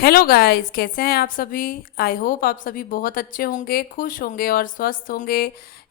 Hello guys, कैसे हैं आप सभी। आई होप आप सभी बहुत अच्छे होंगे, खुश होंगे और स्वस्थ होंगे।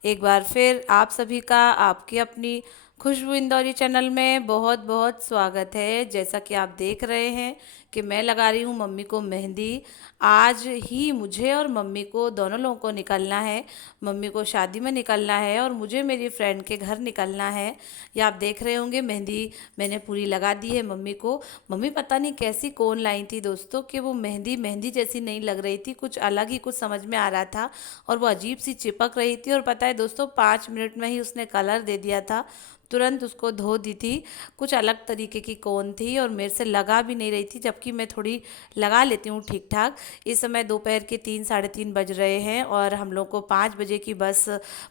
एक बार फिर आप सभी का आपकी अपनी खुशबू इंदौरी चैनल में बहुत बहुत स्वागत है। जैसा कि आप देख रहे हैं कि मैं लगा रही हूँ मम्मी को मेहंदी। आज ही मुझे और मम्मी को, दोनों लोगों को निकलना है। मम्मी को शादी में निकलना है और मुझे मेरी फ्रेंड के घर निकलना है। ये आप देख रहे होंगे मेहंदी मैंने पूरी लगा दी है मम्मी को। मम्मी पता नहीं कैसी कोन लाई थी दोस्तों कि वो मेहंदी मेहंदी जैसी नहीं लग रही थी, कुछ अलग ही कुछ समझ में आ रहा था और वो अजीब सी चिपक रही थी। और पता है दोस्तों, 5 मिनट में ही उसने कलर दे दिया था। तुरंत उसको धो दी थी। कुछ अलग तरीके की कोन थी और मेरे से लगा भी नहीं रही थी, जबकि मैं थोड़ी लगा लेती हूँ ठीक ठाक। इस समय दोपहर के 3 साढ़े 3 बज रहे हैं और हम लोग को 5 बजे की बस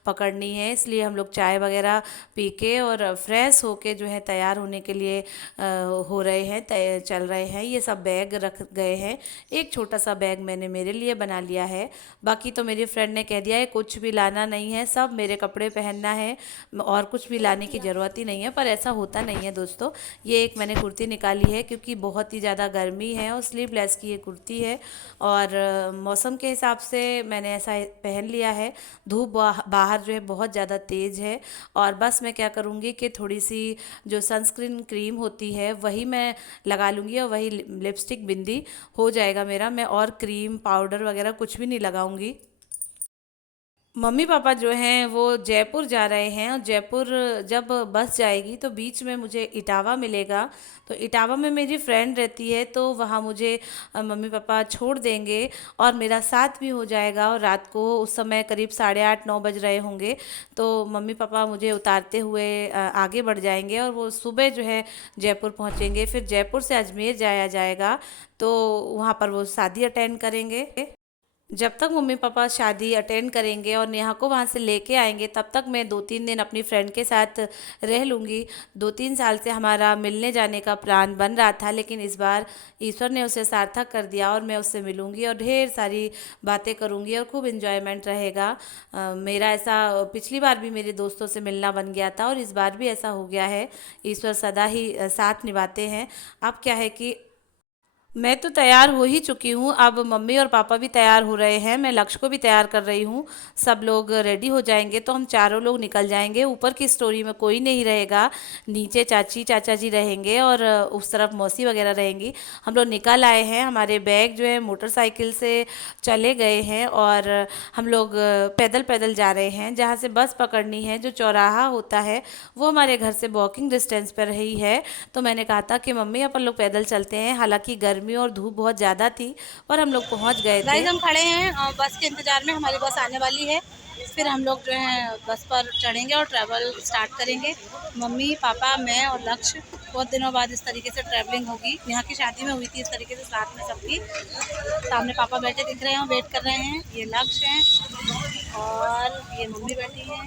पकड़नी है, इसलिए हम लोग चाय वगैरह पी के और फ्रेश होके जो है तैयार होने के लिए हो रहे हैं, चल रहे हैं। ये सब बैग रख गए हैं। एक छोटा सा बैग मैंने मेरे लिए बना लिया है। बाकी तो मेरी फ्रेंड ने कह दिया है कुछ भी लाना नहीं है, सब मेरे कपड़े पहनना है और कुछ भी लाने की ज़रूरत ही नहीं है। पर ऐसा होता नहीं है दोस्तों। ये एक मैंने कुर्ती निकाली है क्योंकि बहुत ही ज़्यादा गर्मी है और स्लीवलेस की ये कुर्ती है। और मौसम के हिसाब से मैंने ऐसा पहन लिया है। धूप बाहर जो है बहुत ज़्यादा तेज़ है। और बस मैं क्या करूँगी कि थोड़ी सी जो सनस्क्रीन क्रीम होती है वही मैं लगा लूँगी और वही लिपस्टिक बिंदी हो जाएगा मेरा। मैं और क्रीम पाउडर वगैरह कुछ भी नहीं लगाऊंगी। मम्मी पापा जो हैं वो जयपुर जा रहे हैं और जयपुर जब बस जाएगी तो बीच में मुझे इटावा मिलेगा। तो इटावा में मेरी फ्रेंड रहती है, तो वहाँ मुझे मम्मी पापा छोड़ देंगे और मेरा साथ भी हो जाएगा। और रात को उस समय करीब 8:30 9 बज रहे होंगे, तो मम्मी पापा मुझे उतारते हुए आगे बढ़ जाएंगे और वो सुबह जो है जयपुर पहुँचेंगे। फिर जयपुर से अजमेर जाया जाएगा, तो वहाँ पर वो शादी अटेंड करेंगे। जब तक मम्मी पापा शादी अटेंड करेंगे और नेहा को वहाँ से लेके आएंगे, तब तक मैं 2 3 दिन अपनी फ्रेंड के साथ रह लूँगी। 2 3 साल से हमारा मिलने जाने का प्लान बन रहा था, लेकिन इस बार ईश्वर ने उसे सार्थक कर दिया और मैं उससे मिलूँगी और ढेर सारी बातें करूँगी और खूब इन्जॉयमेंट रहेगा। मेरा ऐसा पिछली बार भी मेरे दोस्तों से मिलना बन गया था और इस बार भी ऐसा हो गया है। ईश्वर सदा ही साथ निभाते हैं। अब क्या है कि मैं तो तैयार हो ही चुकी हूँ। अब मम्मी और पापा भी तैयार हो रहे हैं, मैं लक्ष्य को भी तैयार कर रही हूँ। सब लोग रेडी हो जाएंगे तो हम चारों लोग निकल जाएंगे। ऊपर की स्टोरी में कोई नहीं रहेगा, नीचे चाची चाचा जी रहेंगे और उस तरफ मौसी वगैरह रहेंगी। हम लोग निकल आए हैं, हमारे बैग जो है मोटरसाइकिल से चले गए हैं और हम लोग पैदल पैदल जा रहे हैं। जहाँ से बस पकड़नी है, जो चौराहा होता है वो हमारे घर से वॉकिंग डिस्टेंस पर ही है। तो मैंने कहा था कि मम्मी अपन लोग पैदल चलते हैं। हालांकि गर्मी और धूप बहुत ज़्यादा थी पर हम लोग पहुंच गए गाइस थे। हम खड़े हैं बस के इंतजार में। हमारी बस आने वाली है, फिर हम लोग जो है बस पर चढ़ेंगे और ट्रैवल स्टार्ट करेंगे। मम्मी पापा मैं और लक्ष्य, बहुत दिनों बाद इस तरीके से ट्रैवलिंग होगी। यहाँ की शादी में हुई थी इस तरीके से साथ में सबकी। सामने पापा बैठे दिख रहे हैं, वेट कर रहे हैं। ये लक्ष्य हैं और ये मम्मी बैठी हैं।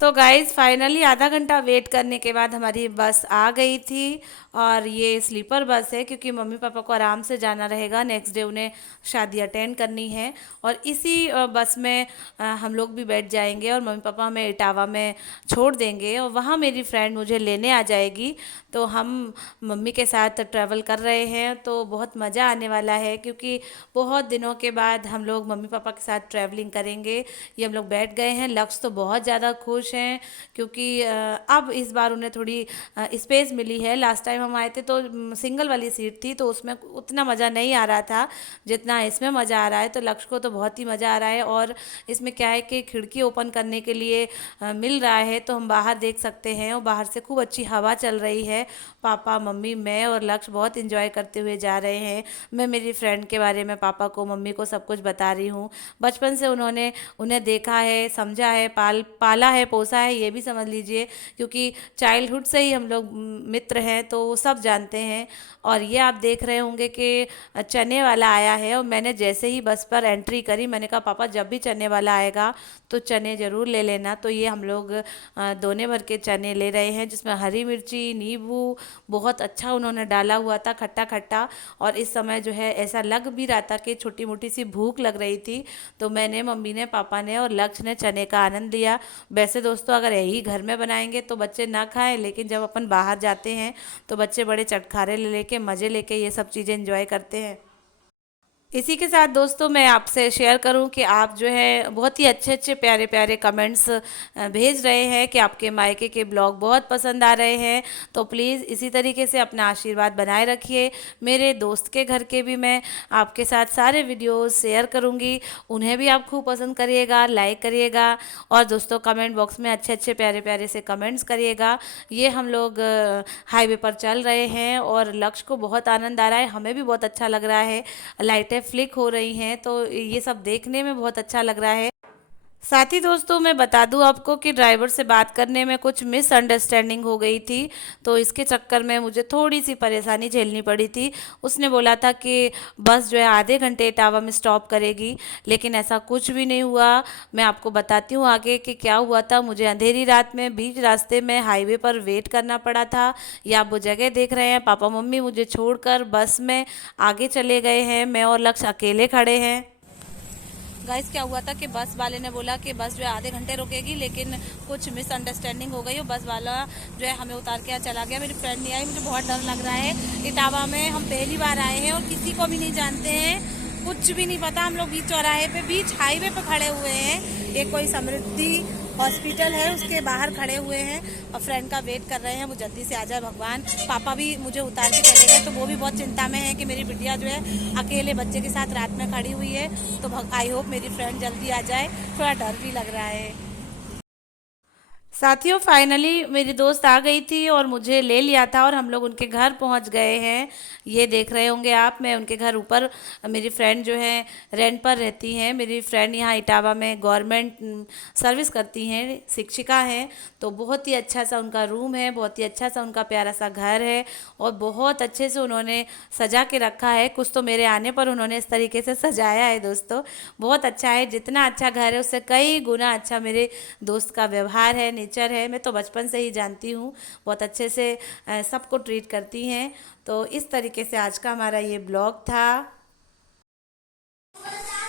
तो गाइज़ फाइनली आधा घंटा वेट करने के बाद हमारी बस आ गई थी। और ये स्लीपर बस है क्योंकि मम्मी पापा को आराम से जाना रहेगा, नेक्स्ट डे उन्हें शादी अटेंड करनी है। और इसी बस में हम लोग भी बैठ जाएंगे और मम्मी पापा हमें इटावा में छोड़ देंगे और वहाँ मेरी फ्रेंड मुझे लेने आ जाएगी। तो हम मम्मी के साथ ट्रैवल कर रहे हैं, तो बहुत मज़ा आने वाला है क्योंकि बहुत दिनों के बाद हम लोग मम्मी पापा के साथ ट्रैवलिंग करेंगे। ये हम लोग बैठ गए हैं। लक्ष्य तो बहुत ज़्यादा खुश हैं क्योंकि अब इस बार उन्हें थोड़ी स्पेस मिली है। लास्ट टाइम हम आए थे तो सिंगल वाली सीट थी, तो उसमें उतना मज़ा नहीं आ रहा था जितना इसमें मज़ा आ रहा है। तो लक्ष्य को तो बहुत ही मज़ा आ रहा है। और इसमें क्या है कि खिड़की ओपन करने के लिए मिल रहा है, तो हम बाहर देख सकते हैं और बाहर से खूब अच्छी हवा चल रही है। पापा मम्मी मैं और लक्ष्य बहुत इंजॉय करते हुए जा रहे हैं। मैं मेरी फ्रेंड के बारे में पापा को मम्मी को सब कुछ बता रही हूँ। बचपन से उन्होंने उन्हें देखा है, समझा है, पाला है, पोसा है, ये भी समझ लीजिए। क्योंकि चाइल्डहुड से ही हम लोग मित्र हैं, तो वो सब जानते हैं। और ये आप देख रहे होंगे कि चने वाला आया है और मैंने जैसे ही बस पर एंट्री करी मैंने कहा पापा जब भी चने वाला आएगा तो चने ज़रूर ले लेना। तो ये हम लोग दोने भर के चने ले रहे हैं, जिसमें हरी मिर्ची नींबू बहुत अच्छा उन्होंने डाला हुआ था, खट्टा खट्टा। और इस समय जो है ऐसा लग भी रहा था कि छोटी मोटी सी भूख लग रही थी। तो मैंने, मम्मी ने, पापा ने और लक्ष्य ने चने का आनंद लिया। वैसे दोस्तों अगर यही घर में बनाएंगे तो बच्चे ना खाएं, लेकिन जब अपन बाहर जाते हैं तो बच्चे बड़े चटखारे ले लेके मज़े लेके ये सब चीज़ें एंजॉय करते हैं। इसी के साथ दोस्तों मैं आपसे शेयर करूं कि आप जो है बहुत ही अच्छे अच्छे प्यारे प्यारे कमेंट्स भेज रहे हैं कि आपके मायके के ब्लॉग बहुत पसंद आ रहे हैं। तो प्लीज़ इसी तरीके से अपना आशीर्वाद बनाए रखिए। मेरे दोस्त के घर के भी मैं आपके साथ सारे वीडियोस शेयर करूंगी, उन्हें भी आप खूब पसंद करिएगा, लाइक करिएगा और दोस्तों कमेंट बॉक्स में अच्छे अच्छे प्यारे प्यारे से कमेंट्स करिएगा। ये हम लोग हाईवे पर चल रहे हैं और लक्ष्य को बहुत आनंद आ रहा है, हमें भी बहुत अच्छा लग रहा है। लाइटें फ्लिक हो रही हैं तो ये सब देखने में बहुत अच्छा लग रहा है। साथ ही दोस्तों मैं बता दूं आपको कि ड्राइवर से बात करने में कुछ मिसअंडरस्टैंडिंग हो गई थी, तो इसके चक्कर में मुझे थोड़ी सी परेशानी झेलनी पड़ी थी। उसने बोला था कि बस जो है आधे घंटे इटावा में स्टॉप करेगी, लेकिन ऐसा कुछ भी नहीं हुआ। मैं आपको बताती हूँ आगे कि क्या हुआ था। मुझे अंधेरी रात में बीच रास्ते में हाईवे पर वेट करना पड़ा था। या आप वो जगह देख रहे हैं, पापा मम्मी मुझे छोड़कर बस में आगे चले गए हैं, मैं और लक्ष्य अकेले खड़े हैं। गाइस क्या हुआ था कि बस वाले ने बोला कि बस जो है आधे घंटे रुकेगी, लेकिन कुछ मिसअंडरस्टैंडिंग हो गई और बस वाला जो है हमें उतार के चला गया। मेरी फ्रेंड नहीं आई, मुझे बहुत डर लग रहा है। इटावा में हम पहली बार आए हैं और किसी को भी नहीं जानते हैं, कुछ भी नहीं पता। हम लोग बीच चौराहे पे, बीच हाईवे पे खड़े हुए हैं। एक कोई समृद्धि हॉस्पिटल है उसके बाहर खड़े हुए हैं और फ्रेंड का वेट कर रहे हैं, वो जल्दी से आ जाए भगवान। पापा भी मुझे उतार के चले गए, तो वो भी बहुत चिंता में है कि मेरी बिटिया जो है अकेले बच्चे के साथ रात में खड़ी हुई है। तो आई होप मेरी फ्रेंड जल्दी आ जाए, थोड़ा डर भी लग रहा है। साथियों फाइनली मेरी दोस्त आ गई थी और मुझे ले लिया था और हम लोग उनके घर पहुंच गए हैं। ये देख रहे होंगे आप, मैं उनके घर ऊपर, मेरी फ्रेंड जो है रेंट पर रहती हैं। मेरी फ्रेंड यहाँ इटावा में गवर्नमेंट सर्विस करती हैं, शिक्षिका हैं। तो बहुत ही अच्छा सा उनका रूम है, बहुत ही अच्छा सा उनका प्यारा सा घर है और बहुत अच्छे से उन्होंने सजा के रखा है। कुछ तो मेरे आने पर उन्होंने इस तरीके से सजाया है दोस्तों, बहुत अच्छा है। जितना अच्छा घर है उससे कई गुना अच्छा मेरे दोस्त का व्यवहार है, नेचर है। मैं तो बचपन से ही जानती हूँ, बहुत अच्छे से सबको ट्रीट करती हैं। तो इस तरीके से आज का हमारा ये ब्लॉग था।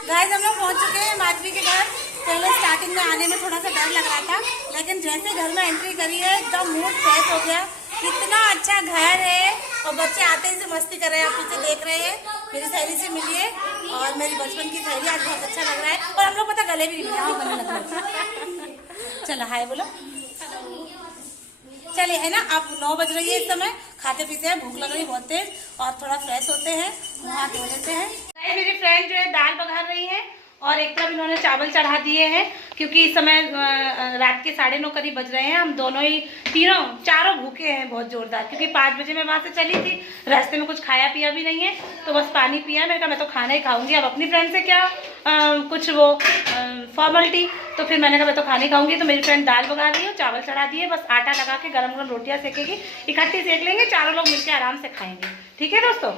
गाइस हम लोग पहुंच चुके हैं माधवी के घर। पहले स्टार्टिंग में आने में थोड़ा सा डर लग रहा था, लेकिन जैसे घर में एंट्री करी है एकदम मूड फ्रेश हो गया। इतना अच्छा घर है और बच्चे आते ही से मस्ती कर रहे हैं, आप पीछे देख रहे हैं। मेरी सहेली से मिलिए और मेरी बचपन की सहेली, आज बहुत अच्छा लग रहा है। और हम लोग पता गले भी नहीं मिले, हाँ गले लग रहा है। चलो हाय बोलो, चलिए है ना। अब 9 बज रही है इस समय, खाते पीते हैं, भूख लग रही है बहुत तेज और थोड़ा फ्रेश होते हैं, मुँह धो लेते हैं। मेरी फ्रेंड जो है दाल बघार रही है और एक तरफ इन्होंने चावल चढ़ा दिए हैं, क्योंकि इस समय रात के 9:30 करीब बज रहे हैं। हम दोनों ही चारों भूखे हैं बहुत जोरदार, क्योंकि 5 बजे मैं वहाँ से चली थी, रास्ते में कुछ खाया पिया भी नहीं है, तो बस पानी पिया। मैंने कहा मैं तो खाना ही खाऊंगी, अब अपनी फ्रेंड से क्या कुछ वो फॉर्मेलिटी, तो फिर मैंने कहा मैं तो खाना ही खाऊंगी। तो मेरी फ्रेंड दाल बघा रही है, चावल चढ़ा दिए, बस आटा लगा के गरम गरम रोटियाँ सेकेगी, इकट्ठी सेक लेंगे, चारों लोग मिलकर आराम से खाएंगे। ठीक है दोस्तों।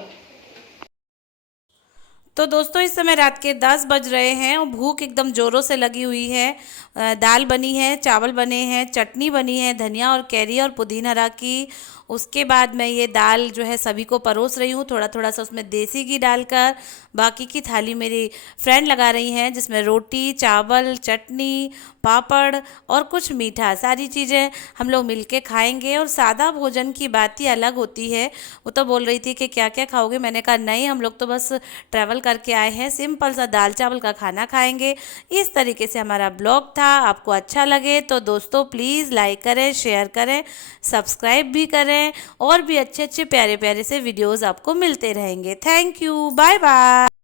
तो दोस्तों इस समय रात के 10 बज रहे हैं और भूख एकदम ज़ोरों से लगी हुई है। दाल बनी है, चावल बने हैं, चटनी बनी है धनिया और कैरी और पुदीना हरा की। उसके बाद मैं ये दाल जो है सभी को परोस रही हूँ, थोड़ा थोड़ा सा उसमें देसी घी डालकर। बाकी की थाली मेरी फ्रेंड लगा रही हैं, जिसमें रोटी, चावल, चटनी, पापड़ और कुछ मीठा, सारी चीज़ें हम लोग मिलके खाएंगे। और सादा भोजन की बात ही अलग होती है। वो तो बोल रही थी कि क्या क्या खाओगे, मैंने कहा नहीं, हम लोग तो बस ट्रैवल करके आए हैं, सिंपल सा दाल चावल का खाना खाएंगे। इस तरीके से हमारा ब्लॉग था। आपको अच्छा लगे तो दोस्तों प्लीज़ लाइक करें, शेयर करें, सब्सक्राइब भी करें और भी अच्छे अच्छे प्यारे प्यारे से वीडियोस आपको मिलते रहेंगे। Thank you, bye bye.